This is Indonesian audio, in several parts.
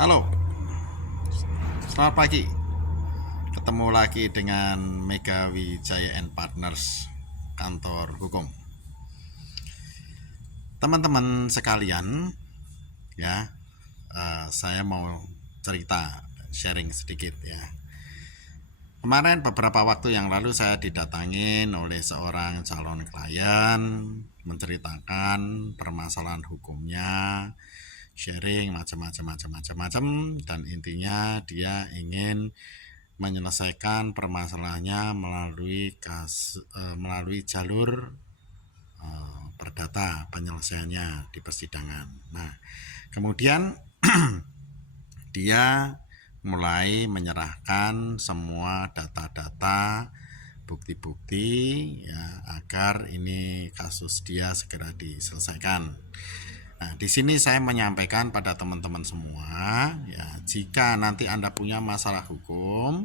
Halo, selamat pagi. Ketemu lagi dengan Mega Wijaya and Partners, kantor hukum. Teman-teman sekalian, ya, saya mau cerita, sharing sedikit ya. Kemarin beberapa waktu yang lalu saya didatangin oleh seorang calon klien menceritakan permasalahan hukumnya, sharing macam-macam, dan intinya dia ingin menyelesaikan permasalahannya melalui jalur perdata penyelesaiannya di persidangan. Nah, kemudian dia mulai menyerahkan semua data-data, bukti-bukti ya, agar ini kasus dia segera diselesaikan. Nah, di sini saya menyampaikan pada teman-teman semua, ya, jika nanti Anda punya masalah hukum,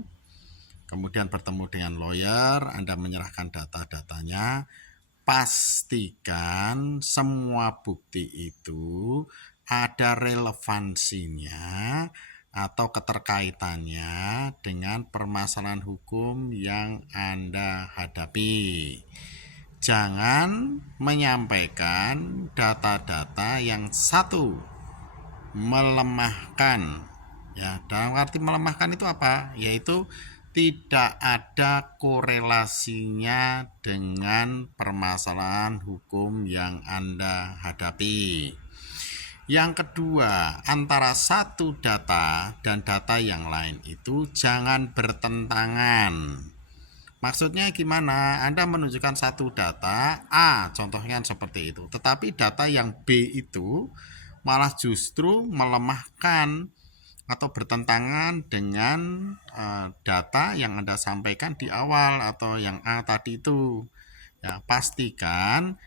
kemudian bertemu dengan lawyer, Anda menyerahkan data-datanya, pastikan semua bukti itu ada relevansinya atau keterkaitannya dengan permasalahan hukum yang Anda hadapi. Jangan menyampaikan data-data yang satu melemahkan, ya, dalam arti melemahkan itu apa? Yaitu tidak ada korelasinya dengan permasalahan hukum yang Anda hadapi. Yang kedua, antara satu data dan data yang lain itu jangan bertentangan. Maksudnya gimana? Anda menunjukkan satu data A, contohnya seperti itu, tetapi data yang B itu malah justru melemahkan atau bertentangan dengan data yang Anda sampaikan di awal atau yang A tadi itu. Ya, pastikan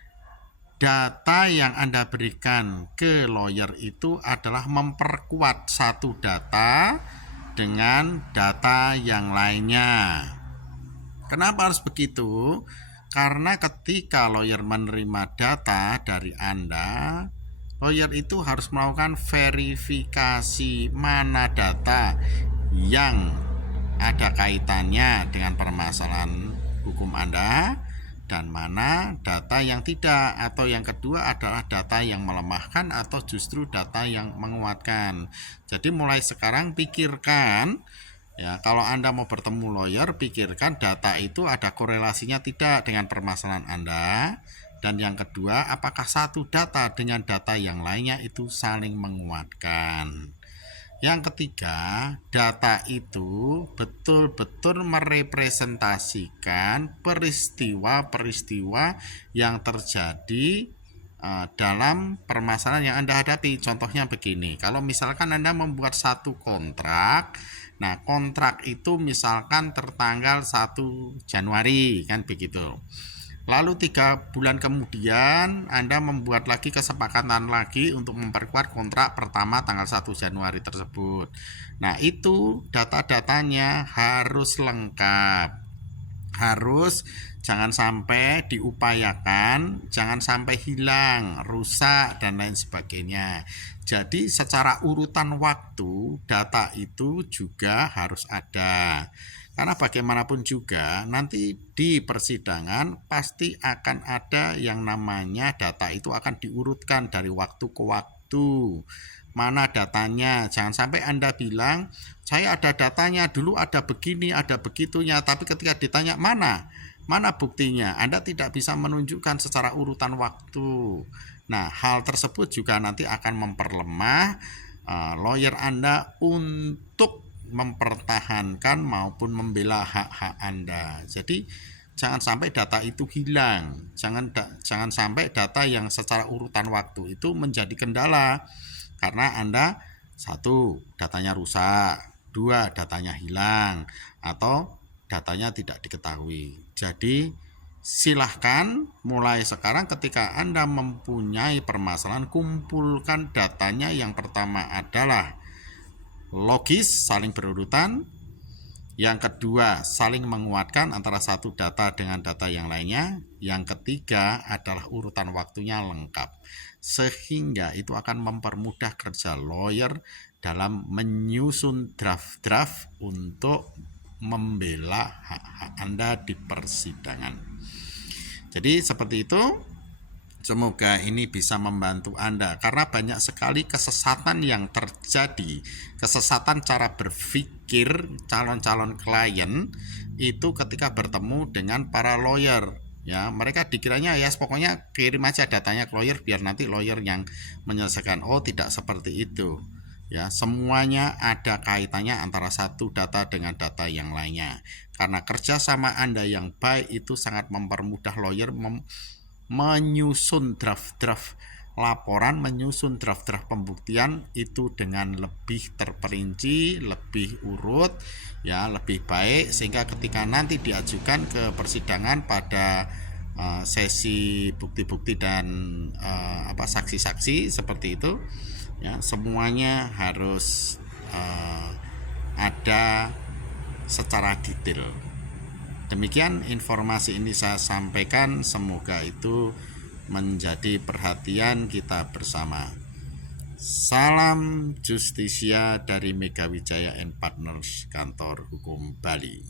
data yang Anda berikan ke lawyer itu adalah memperkuat satu data dengan data yang lainnya. Kenapa harus begitu? Karena ketika lawyer menerima data dari Anda, lawyer itu harus melakukan verifikasi mana data yang ada kaitannya dengan permasalahan hukum Anda dan mana data yang tidak, atau yang kedua adalah data yang melemahkan atau justru data yang menguatkan. Jadi mulai sekarang pikirkan, ya, kalau Anda mau bertemu lawyer, pikirkan data itu ada korelasinya tidak dengan permasalahan Anda. Dan yang kedua, apakah satu data dengan data yang lainnya itu saling menguatkan. Yang ketiga, data itu betul-betul merepresentasikan peristiwa-peristiwa yang terjadi dalam permasalahan yang Anda hadapi. Contohnya begini, kalau misalkan Anda membuat satu kontrak, nah kontrak itu misalkan tertanggal 1 Januari, kan begitu. Lalu 3 bulan kemudian Anda membuat lagi kesepakatan lagi untuk memperkuat kontrak pertama tanggal 1 Januari tersebut. Nah, itu data-datanya harus lengkap. Harus jangan sampai diupayakan, jangan sampai hilang, rusak, dan lain sebagainya. Jadi secara urutan waktu data itu juga harus ada. Karena bagaimanapun juga nanti di persidangan pasti akan ada yang namanya data itu akan diurutkan dari waktu ke waktu. Mana datanya? Jangan sampai Anda bilang, saya ada datanya, dulu ada begini, ada begitunya, tapi ketika ditanya mana buktinya, Anda tidak bisa menunjukkan secara urutan waktu. Nah, hal tersebut juga nanti akan memperlemah lawyer Anda untuk mempertahankan maupun membela hak-hak Anda. Jadi jangan sampai data itu hilang, jangan sampai data yang secara urutan waktu itu menjadi kendala, karena Anda, 1, datanya rusak, 2, datanya hilang, atau datanya tidak diketahui. Jadi silahkan mulai sekarang ketika Anda mempunyai permasalahan, kumpulkan datanya. Yang pertama adalah logis, saling berurutan. Yang kedua, saling menguatkan antara satu data dengan data yang lainnya. Yang ketiga adalah urutan waktunya lengkap. sehingga itu akan mempermudah kerja lawyer dalam menyusun draft-draft untuk membela hak-hak Anda di persidangan. Jadi seperti itu. Semoga ini bisa membantu Anda karena banyak sekali kesesatan yang terjadi, kesesatan cara berpikir calon-calon klien itu ketika bertemu dengan para lawyer. Ya, mereka dikiranya ya pokoknya kirim aja datanya ke lawyer biar nanti lawyer yang menyelesaikan. Oh, tidak seperti itu. Ya, semuanya ada kaitannya antara satu data dengan data yang lainnya. Karena kerjasama Anda yang baik itu sangat mempermudah lawyer menyusun draft-draft laporan, menyusun draft-draft pembuktian itu dengan lebih terperinci, lebih urut, ya, lebih baik sehingga ketika nanti diajukan ke persidangan pada sesi bukti-bukti dan saksi-saksi seperti itu, ya, semuanya harus ada secara detail. Demikian informasi ini saya sampaikan, semoga itu menjadi perhatian kita bersama. Salam Justisia dari Mega Wijaya and Partners, Kantor Hukum Bali.